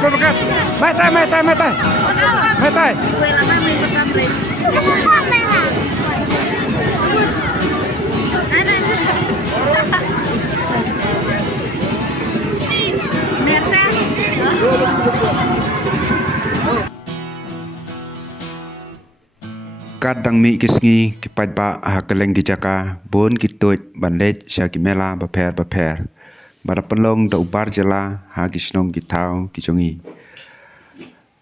Berkat. Mai tai. Kadang mi kisngi kipat ba hakeleng gijaka bon kitut bandet syakimela baper bara pelong da ubar jela ha kisnong kitau kijongi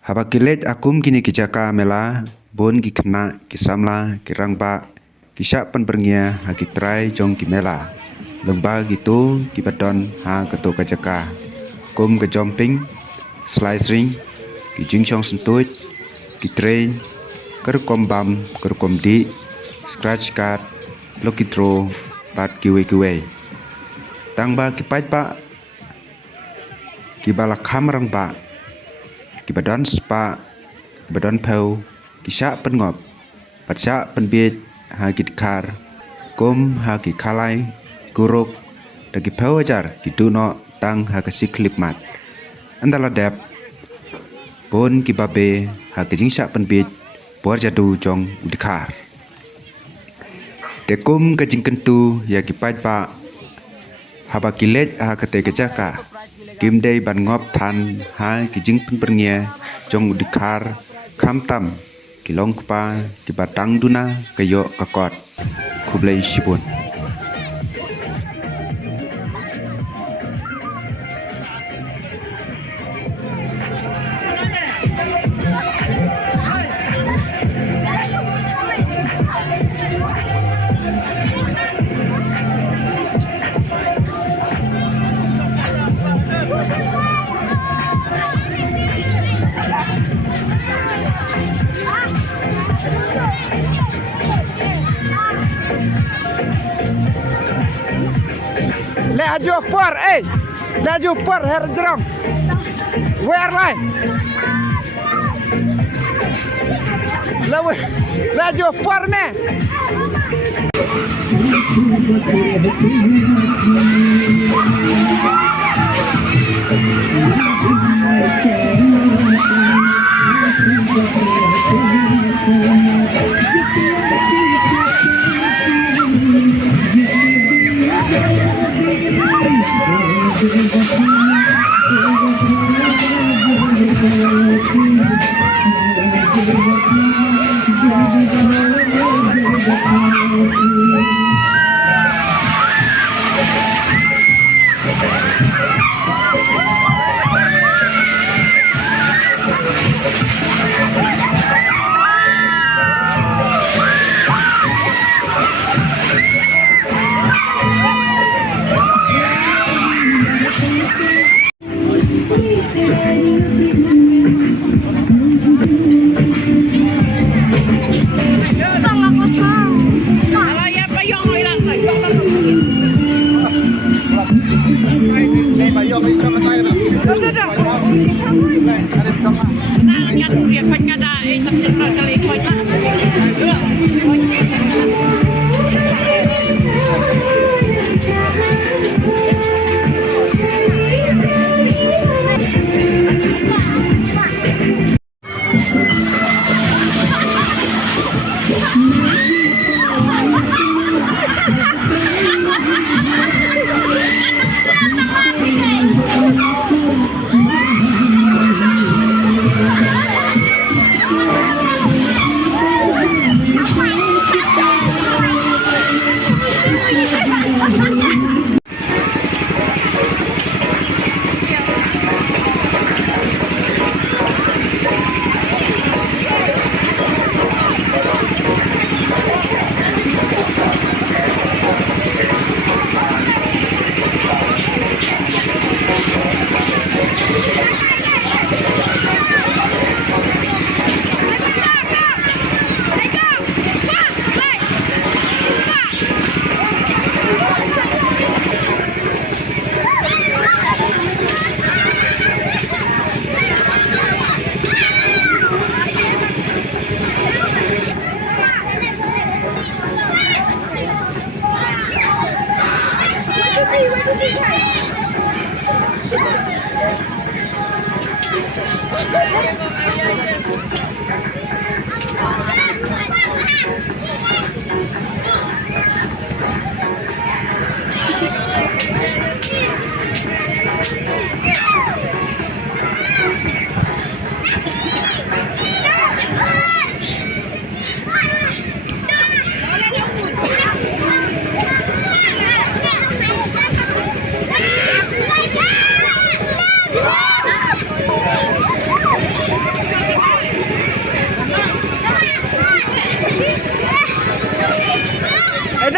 haba kilet akum kini kijaka mela bon gikena kisamla kirangba kisyak penberngia ha kitrai jong kimela lengba gitu kibadon ha keto kajaka kum kejomping slice ring kijingchong sentut kitrain kerkom bam kerkom di scratch card lokitro pat kiwe tangba kipat pa kibala kamrang pa kibadon spa kibadon pau kisya pengop patsa penbit ha kitkar kum ha kikalai kuruk dagi pau ajar kiduno tang ha kasiklip mat andala dep pun kibabe ha kijingsa penbit buar jadu jong udikar tekum kajing kentu ya kipat pa haba kilet ha kate kejaka kimdei ban ngop than ha kijing penpernia jong udikar kamtam kilong kpa kibatang duna kayo kakot kublai shibun Laju por, laju por her jerong. Where line? Laju por ne.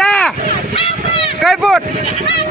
Ada. Kai put.